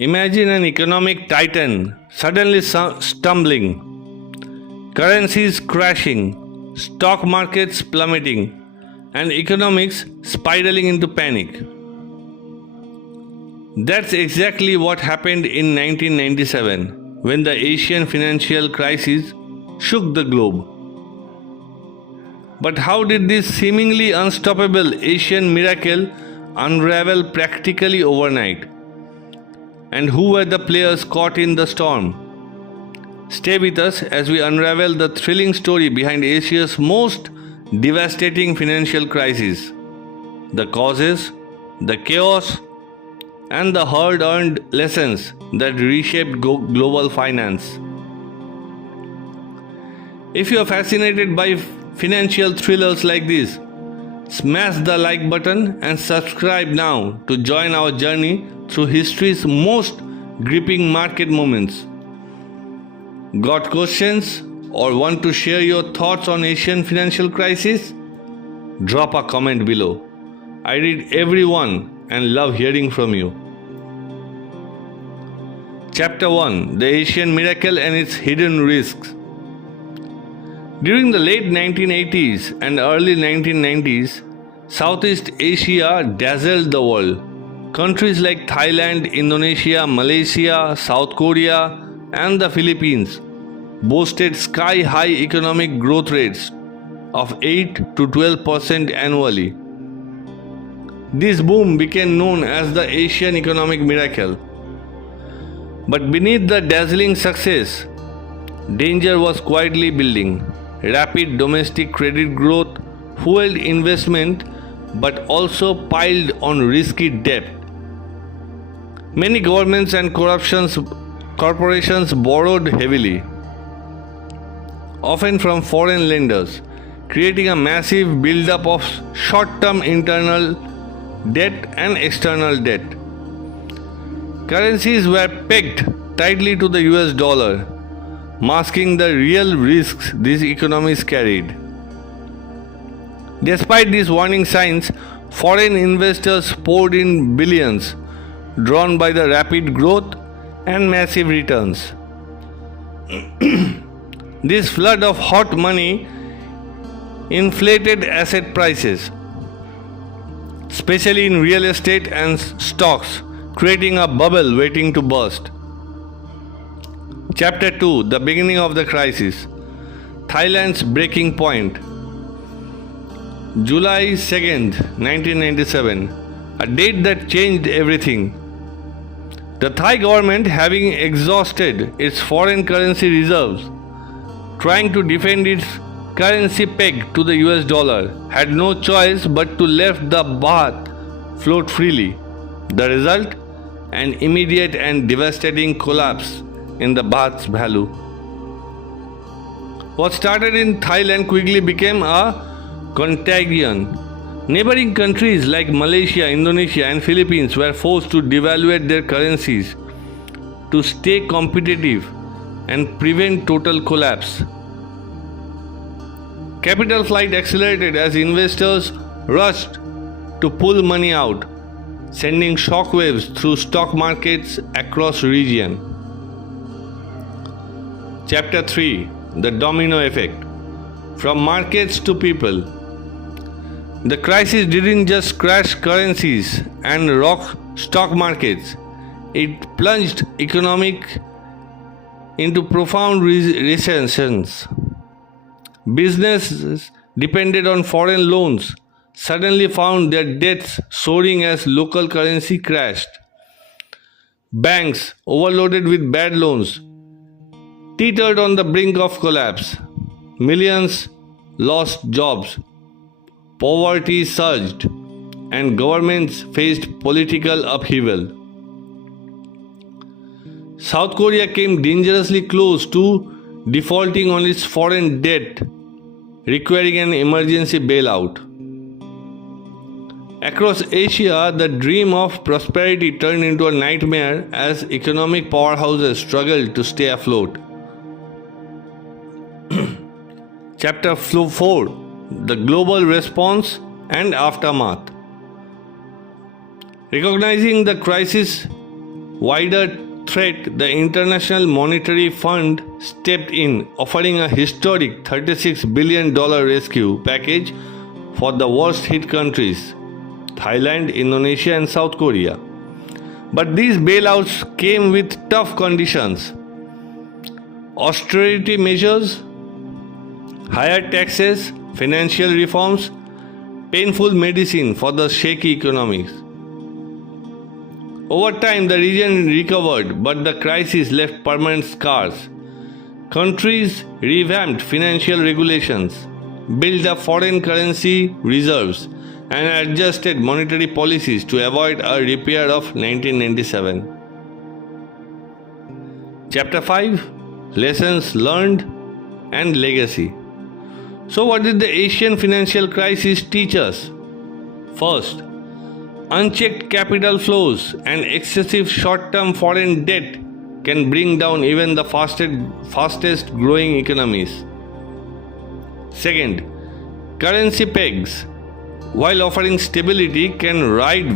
Imagine an economic titan suddenly stumbling, currencies crashing, stock markets plummeting, and economics spiraling into panic. That's exactly what happened in 1997 when the Asian financial crisis shook the globe. But how did this seemingly unstoppable Asian miracle unravel practically overnight? And who were the players caught in the storm? Stay with us as we unravel the thrilling story behind Asia's most devastating financial crisis, the causes, the chaos, and the hard-earned lessons that reshaped global finance. If you are fascinated by financial thrillers like this, smash the like button and subscribe now to join our journey through history's most gripping market moments. Got questions or want to share your thoughts on Asian financial crisis? Drop a comment below. I read every one and love hearing from you. Chapter 1: The Asian Miracle and its Hidden Risks. During the late 1980s and early 1990s, Southeast Asia dazzled the world. Countries like Thailand, Indonesia, Malaysia, South Korea, and the Philippines boasted sky-high economic growth rates of 8 to 12% annually. This boom became known as the Asian economic miracle. But beneath the dazzling success, danger was quietly building. Rapid domestic credit growth fueled investment but also piled on risky debt. Many governments and corporations borrowed heavily, often from foreign lenders, creating a massive buildup of short-term internal debt and external debt. Currencies were pegged tightly to the US dollar, masking the real risks these economies carried. Despite these warning signs, foreign investors poured in billions, drawn by the rapid growth and massive returns. This flood of hot money inflated asset prices, especially in real estate and stocks, creating a bubble waiting to burst. Chapter 2: The Beginning of the Crisis. Thailand's Breaking Point. July 2nd, 1997, a date that changed everything. The Thai government, having exhausted its foreign currency reserves, trying to defend its currency pegged to the US dollar, had no choice but to let the baht float freely. The result? An immediate and devastating collapse in the baht's value. What started in Thailand quickly became a contagion. Neighboring countries like Malaysia, Indonesia, and Philippines were forced to devaluate their currencies to stay competitive and prevent total collapse. Capital flight accelerated as investors rushed to pull money out, sending shockwaves through stock markets across region. Chapter 3: The Domino Effect. From markets to people. The crisis didn't just crash currencies and rock stock markets. It plunged economic into profound recessions. Businesses depended on foreign loans suddenly found their debts soaring as local currency crashed. Banks, overloaded with bad loans, teetered on the brink of collapse. Millions lost jobs, poverty surged, and governments faced political upheaval. South Korea came dangerously close to defaulting on its foreign debt, requiring an emergency bailout. Across Asia, the dream of prosperity turned into a nightmare as economic powerhouses struggled to stay afloat. Chapter 4: The Global Response and Aftermath. Recognizing the crisis wider threat, the International Monetary Fund stepped in, offering a historic $36 billion rescue package for the worst hit countries, Thailand, Indonesia, and South Korea. But these bailouts came with tough conditions: austerity measures, higher taxes, financial reforms, painful medicine for the shaky economies. Over time, the region recovered, but the crisis left permanent scars. Countries revamped financial regulations, built up foreign currency reserves, and adjusted monetary policies to avoid a repeat of 1997. Chapter 5: Lessons Learned and Legacy. So, what did the Asian financial crisis teach us? First, unchecked capital flows and excessive short-term foreign debt can bring down even the fastest growing economies. Second, currency pegs, while offering stability, can ride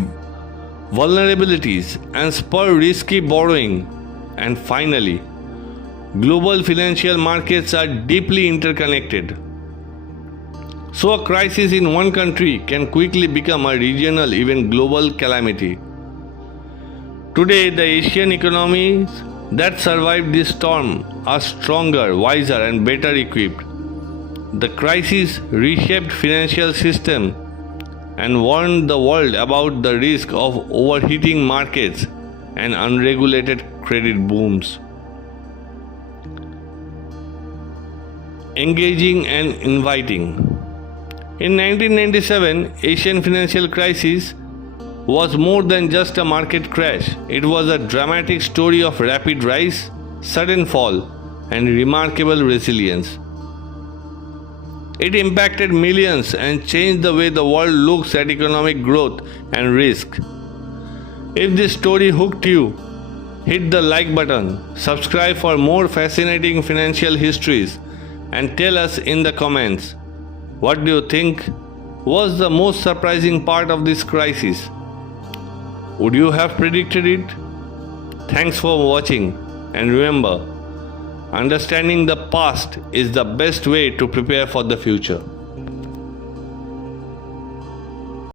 vulnerabilities and spur risky borrowing. And finally, global financial markets are deeply interconnected. So a crisis in one country can quickly become a regional, even global calamity. Today, the Asian economies that survived this storm are stronger, wiser, and better equipped. The crisis reshaped financial system and warned the world about the risk of overheating markets and unregulated credit booms. Engaging and inviting. In 1997, Asian financial crisis was more than just a market crash. It was a dramatic story of rapid rise, sudden fall, and remarkable resilience. It impacted millions and changed the way the world looks at economic growth and risk. If this story hooked you, hit the like button, subscribe for more fascinating financial histories, and tell us in the comments, what do you think was the most surprising part of this crisis? Would you have predicted it? Thanks for watching, and remember, understanding the past is the best way to prepare for the future.